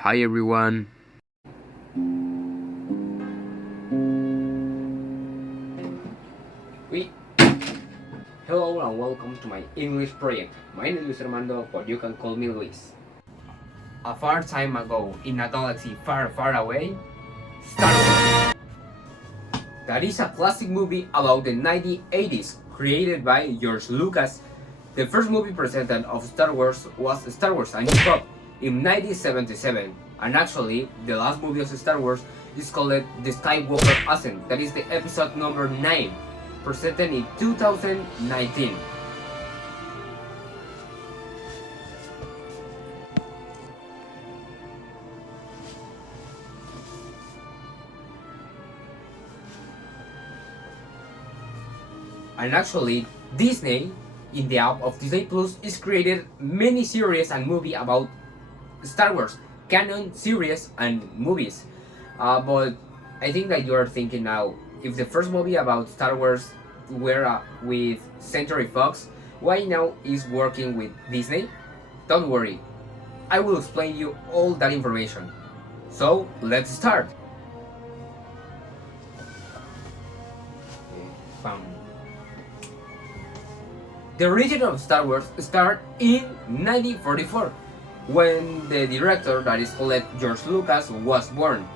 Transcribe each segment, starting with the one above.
Hi everyone. We Hello and welcome to my English project. My name is Armando, but you can call me Luis. A far time ago, in a galaxy far, far away, Star Wars. That is a classic movie about the 1980s, created by George Lucas. The first movie presented of Star Wars was Star Wars: A New Hope in 1977, and actually, the last movie of Star Wars is called The Skywalker Ascent. That is the episode number 9, presented in 2019. And actually, Disney, in the app of Disney Plus, is created many series and movie about Star Wars, canon series and movies. But I think that you are thinking now, if the first movie about Star Wars were with Century Fox, why now is working with Disney? Don't worry, I will explain you all that information. So let's start. Bam. The origin of Star Wars started in 1944, when the director, that is called George Lucas, was born.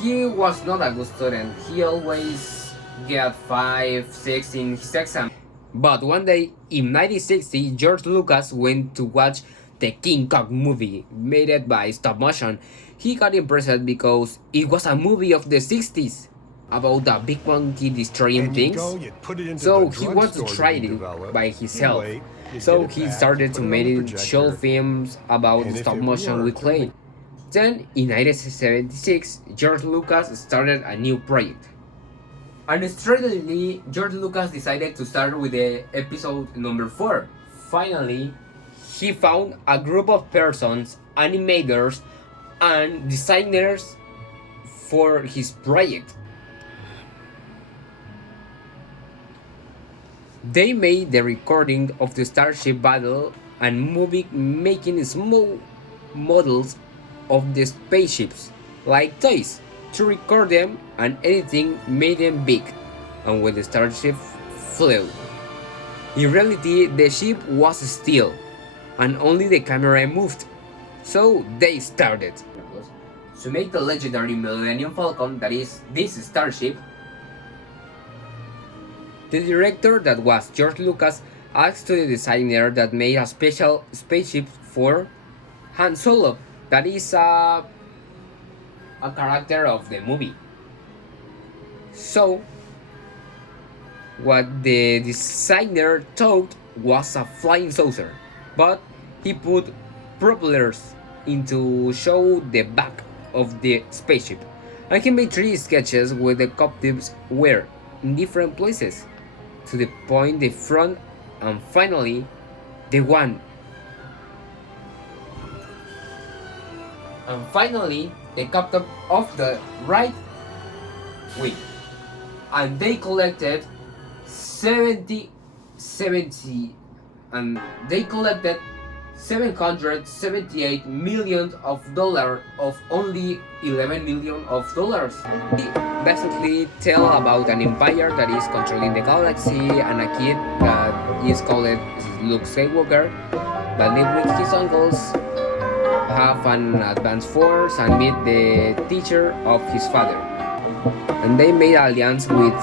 He was not a good student. He always got 5, 6 in his exam. But one day in 1960, George Lucas went to watch the King Kong movie made by stop motion. He got impressed because it was a movie of the 60s about the big monkey destroying things. So he wanted to try it by himself. So he started to make short films about stop motion with clay. Then in 1976, George Lucas started a new project. Unexpectedly, George Lucas decided to start with the episode number 4. Finally, he found a group of persons, animators, and designers for his project. They made the recording of the starship battle and movie making small models of the spaceships, like toys, to record them, and editing made them big, and when the starship flew. In reality, the ship was still, and only the camera moved. So they started. To make the legendary Millennium Falcon, that is this starship, the director, that was George Lucas, asked to the designer that made a special spaceship for Han Solo, that is a character of the movie. So, what the designer thought was a flying saucer, but he put propellers in to show the back of the spaceship, and he made 3 sketches where the cockpits were in different places, to the point the front, and finally the one. And finally the captain of the right wing. And they collected 70 and they collected $778 million of only $11 million. They basically tell about an empire that is controlling the galaxy and a kid that is called Luke Skywalker that lives with his uncles, have an advanced force, and meet the teacher of his father. And they made alliance with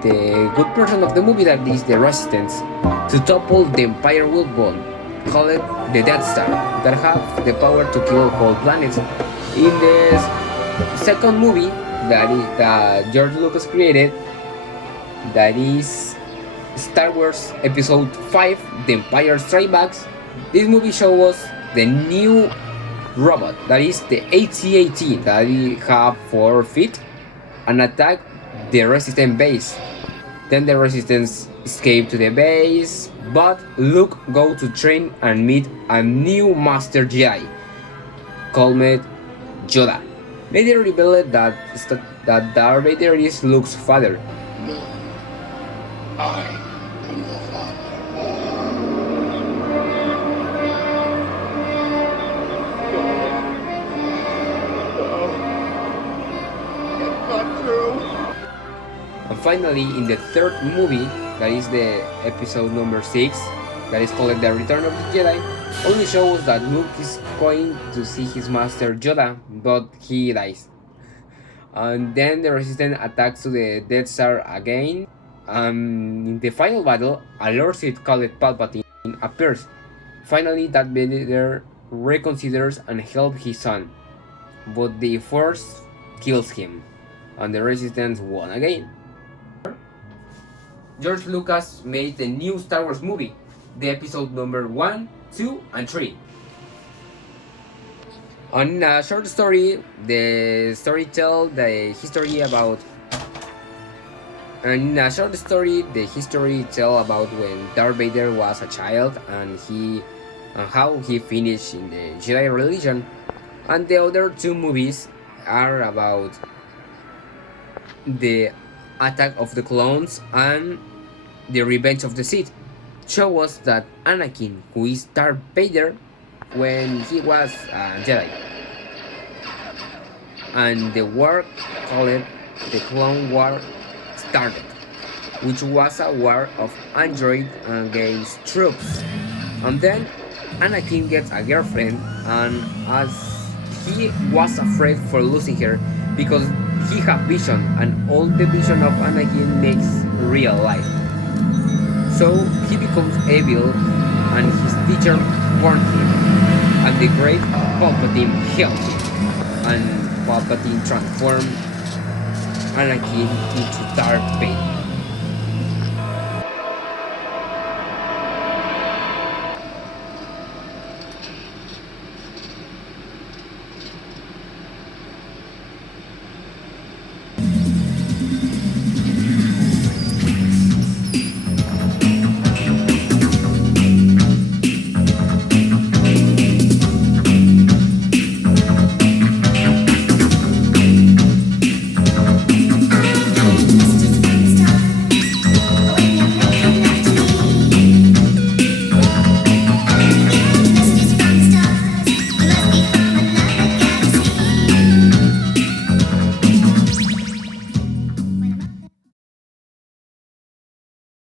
the good person of the movie, that is the Resistance, to topple the Empire Wolfbone, called the Death Star, that have the power to kill whole planets. In the second movie that George Lucas created, that is Star Wars Episode 5, The Empire Strikes Back, this movie shows us the new robot, that is the AT-AT, that have 4 feet, and attack the Resistance base. Then the Resistance escape to the base, but Luke go to train and meet a new Master Jedi called Yoda. Later revealed that Darth Vader is Luke's father. No, I am the Father. finally, in the third movie, that is the episode number 6, that is called The Return of the Jedi, only shows that Luke is going to see his master Yoda, but he dies. And then the Resistance attacks to the Death Star again. In the final battle, a Lord Sith called Palpatine appears. Finally, Darth Vader reconsiders and helps his son, but the Force kills him, and the Resistance won again. George Lucas made the new Star Wars movie, the episode number 1, 2, and 3. On a short story, the story tells the history about. In a short story, the history tells about when Darth Vader was a child and how he finished in the Jedi religion. And the other 2 movies are about the Attack of the Clones and the Revenge of the Sith. Show us that Anakin, who is Darth Vader, when he was a Jedi. And the war called the Clone War started, which was a war of androids against troops. And then Anakin gets a girlfriend, and as he was afraid for losing her because he had vision, and all the vision of Anakin makes real life. So he becomes evil, and his teacher warned him, and the great Palpatine helped him, and Palpatine transformed Anakin into Darth Vader.